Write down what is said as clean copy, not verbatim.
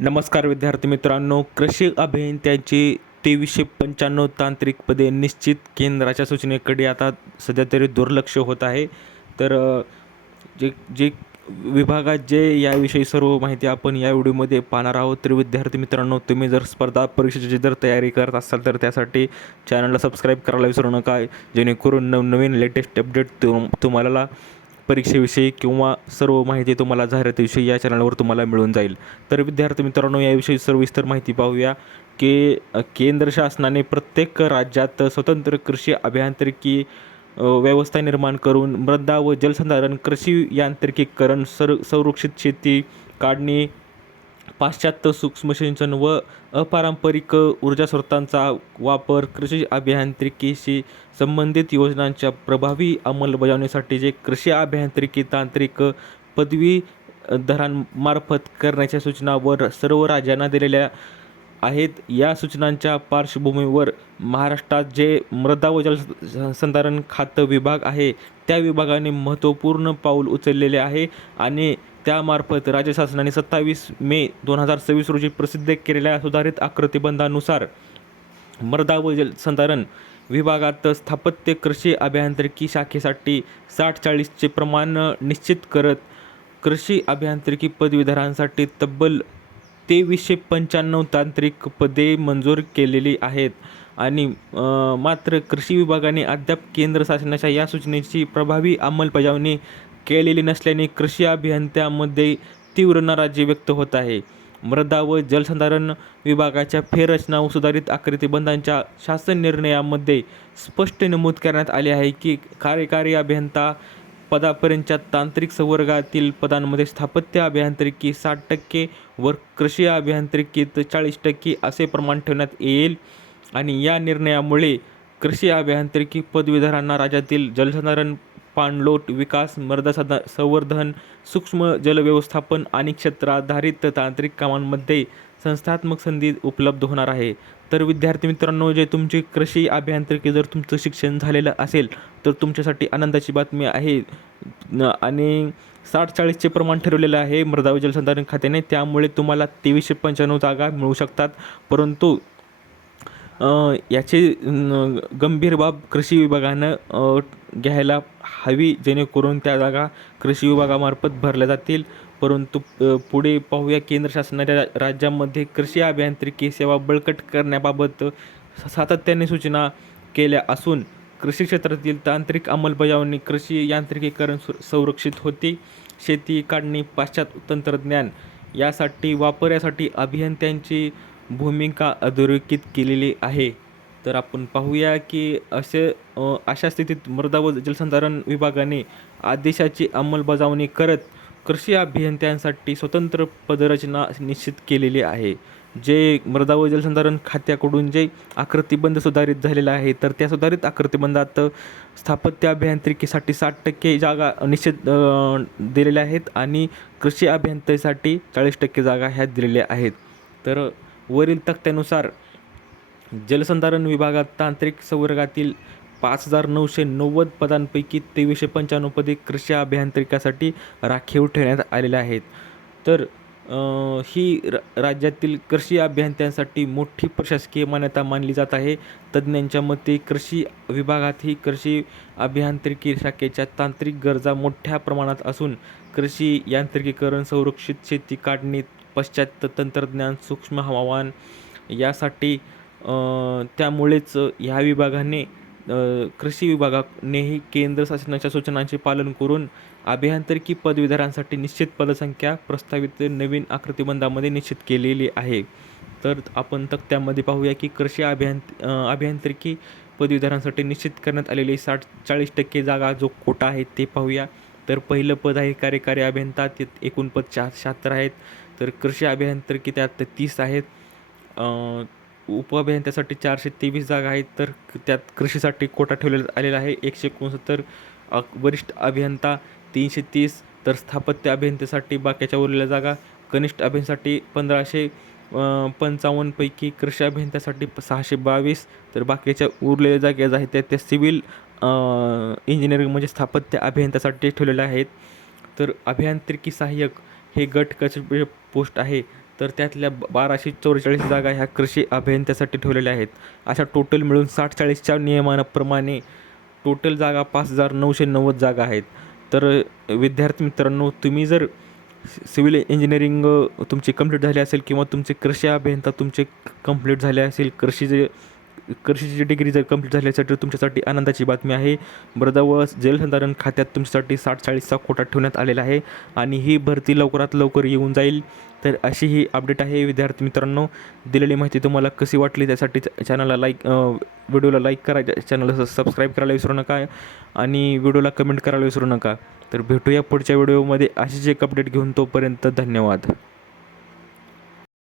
नमस्कार विद्यार्थी मित्रांनो, कृषी अभियंत्यांची 2395 तांत्रिक पदे निश्चित केंद्राच्या सूचनेकडे आता सध्या तरी दुर्लक्ष होत आहे. तर जे जे विभागात जे याविषयी सर्व माहिती आपण या व्हिडिओमध्ये पाहणार आहोत. तर विद्यार्थी मित्रांनो, तुम्ही जर स्पर्धा परीक्षेची जर तयारी करत असाल तर त्यासाठी चॅनलला सबस्क्राईब करायला विसरू नका, जेणेकरून नवनवीन लेटेस्ट अपडेट तुम्हाला परीक्षेविषयी किंवा सर्व माहिती तुम्हाला जाहिरातीविषयी या चॅनलवर तुम्हाला मिळून जाईल. तर विद्यार्थी मित्रांनो, याविषयी सविस्तर माहिती पाहूया की केंद्र शासनाने प्रत्येक राज्यात स्वतंत्र कृषी अभियांत्रिकी व्यवस्था निर्माण करून मृदा व जलसंधारण, कृषी यांत्रिकीकरण, संरक्षित शेती, काढणी, पाश्चात्य सूक्ष्म सिंचन व अपारंपरिक ऊर्जा स्रोतांचा वापर, कृषी अभियांत्रिकीशी संबंधित योजनांच्या प्रभावी अंमलबजावणीसाठी जे कृषी अभियांत्रिकी तांत्रिक पदवीधरांमार्फत करण्याच्या सूचना सर्व राज्यांना दिलेल्या आहेत. या सूचनांच्या पार्श्वभूमीवर महाराष्ट्रात जे मृदा व जलसंधारण खातं विभाग आहे, त्या विभागाने महत्त्वपूर्ण पाऊल उचललेले आहे आणि त्यामार्फत राज्य शासनाने 27 मे 2026 रोजी प्रसिद्ध केलेल्या सुधारित आकृतिबंधानुसार मृदा व जलसंधारण विभागात स्थापत्य कृषी अभियांत्रिकी शाखेसाठी 60-40चे प्रमाण निश्चित करत कृषी अभियांत्रिकी पदवीधरांसाठी तब्बल 2395 तांत्रिक पदे मंजूर केलेली आहेत. आणि मात्र कृषी विभागाने अद्याप केंद्र शासनाच्या या सूचनेची प्रभावी अंमलबजावणी केलेली नसल्याने कृषी अभियंत्यांमध्ये तीव्र नाराजी व्यक्त होत आहे. मृदा व जलसंधारण विभागाच्या फेररचना व सुधारित आकृतिबंधांच्या शासन निर्णयामध्ये स्पष्ट नमूद करण्यात आले आहे की कार्यकारी अभियंता पदापर्यंतच्या तांत्रिक संवर्गातील पदांमध्ये स्थापत्य अभियांत्रिकी 60% व कृषी अभियांत्रिकीत 40% असे प्रमाण ठेवण्यात येईल. आणि या निर्णयामुळे कृषी अभियांत्रिकी पदवीधरांना राज्यातील जलसंधारण, पाणलोट विकास, मृदा संवर्धन, सूक्ष्म जलव्यवस्थापन आणि क्षेत्राधारित तांत्रिक कामांमध्ये संस्थात्मक संधी उपलब्ध होणार आहे. तर विद्यार्थी मित्रांनो, जे तुमची कृषी अभियांत्रिकी जर तुमचं शिक्षण झालेलं असेल तर तुमच्यासाठी आनंदाची बातमी आहे. आणि 60-40चे प्रमाण ठरवलेलं आहे मृदा व जलसंधारण खात्याने, त्यामुळे तुम्हाला 2395 जागा मिळू शकतात. परंतु याची गंभीर बाब कृषी विभागानं घ्यायला हवी, जेणेकरून त्या जागा कृषी विभागामार्फत भरल्या जातील. परंतु पुढे पाहूया, केंद्र शासनाच्या राज्यामध्ये कृषी अभियांत्रिकी सेवा बळकट करण्याबाबत सातत्याने सूचना केल्या असून कृषी क्षेत्रातील तांत्रिक अंमलबजावणी, कृषी यांत्रिकीकरण, संरक्षित होती शेती, काढणी, पाश्चात्य तंत्रज्ञान यासाठी अभियंत्यांची भूमिका अधोरेखित केलेली आहे. तर आपण पाहूया की अशा स्थितीत मृदा व जलसंधारण विभागाने आदेशाची अंमलबजावणी करत कृषी अभियंत्यांसाठी स्वतंत्र पदरचना निश्चित केलेली आहे. जे मृदा व जलसंधारण खात्याकडून जे आकृतिबंध सुधारित झालेला आहे, तर त्या सुधारित आकृतिबंधात स्थापत्य अभियांत्रिकीसाठी 60% जागा निश्चित दिलेल्या आहेत आणि कृषी अभियंत्यासाठी 40% जागा ह्या दिलेल्या आहेत. तर वरील तक्त्यानुसार जलसंधारण विभागात तांत्रिक संवर्गातील 5990 पदांपैकी 2395 पदे कृषी अभियांत्रिकीसाठी राखीव ठेवण्यात आलेले आहेत. तर ही राज्यातील कृषी अभियंत्यांसाठी मोठी प्रशासकीय मान्यता मानली जात आहे. तज्ज्ञांच्या मते कृषी विभागातही कृषी अभियांत्रिकी शाखेच्या तांत्रिक गरजा मोठ्या प्रमाणात असून कृषी यांत्रिकीकरण, संरक्षित शेती, काढणी, पाश्चात्य तंत्रज्ञान, सूक्ष्म हवामान यासाठी त्यामुळेच ह्या विभागाने कृषी विभागानेही केंद्र शासनाच्या सूचनांचे पालन करून अभियांत्रिकी पदवीधरांसाठी निश्चित पदसंख्या प्रस्तावित नवीन आकृतिबंधामध्ये निश्चित केलेली आहे. तर आपण तक्त्यामध्ये पाहूया की कृषी अभियांत्रिकी पदवीधरांसाठी निश्चित करण्यात आलेली 40% जागा जो कोटा आहे ते पाहूया. तर पहिलं पद आहे कार्यकारी अभियंता, ते एकूण पद 76 आहेत. तर कृषी अभियांत्रिकी त्यात 30 आहेत. उपअभियंत्यासाठी 423 जागा आहेत. तर त्यात कृषीसाठी कोटा ठेवलेला आलेला आहे 169. वरिष्ठ अभियंता 330. तर स्थापत्य अभियंत्यासाठी बाकीच्या उरलेल्या जागा, कनिष्ठ अभियंत्यासाठी 1555 पैकी कृषी अभियंत्यासाठी 622. तर बाकीच्या उरलेल्या जागा ज्या आहेत त्या सिव्हिल इंजिनिअरिंग म्हणजे स्थापत्य अभियंत्यासाठी ठेवलेल्या आहेत. तर अभियांत्रिकी सहाय्यक हे गट कसे पोस्ट आहे, तर त्यातल्या 1244 जागा ह्या कृषी अभियंत्यासाठी ठेवलेल्या आहेत. अशा टोटल मिळून 60-40च्या नियमाप्रमाणे टोटल जागा 5990 जागा आहेत. तर विद्यार्थी मित्रांनो, तुम्ही जर सिव्हिल इंजिनिअरिंग तुमची कंप्लीट झाली असेल किंवा तुमचे कृषी अभियंता तुमचे कंप्लीट झाले असेल, कृषीची डिग्री जर कंप्लीट झाली असेल तर तुमच्यासाठी आनंदाची बातमी आहे. मृदा व जलसंधारण खात्यात तुमच्यासाठी 60-40चा कोटा ठेवण्यात आलेला आहे आणि ही भरती लवकरात लवकर येऊन जाईल. तर अशी ही अपडेट आहे विद्यार्थी मित्रांनो. दिलेली माहिती तुम्हाला कशी वाटली त्यासाठी व्हिडिओला लाईक करा, चॅनलला सबस्क्राईब करायला विसरू नका आणि व्हिडिओला कमेंट करायला विसरू नका. तर भेटूया पुढच्या व्हिडिओमध्ये अशीच एक अपडेट घेऊन. तोपर्यंत धन्यवाद.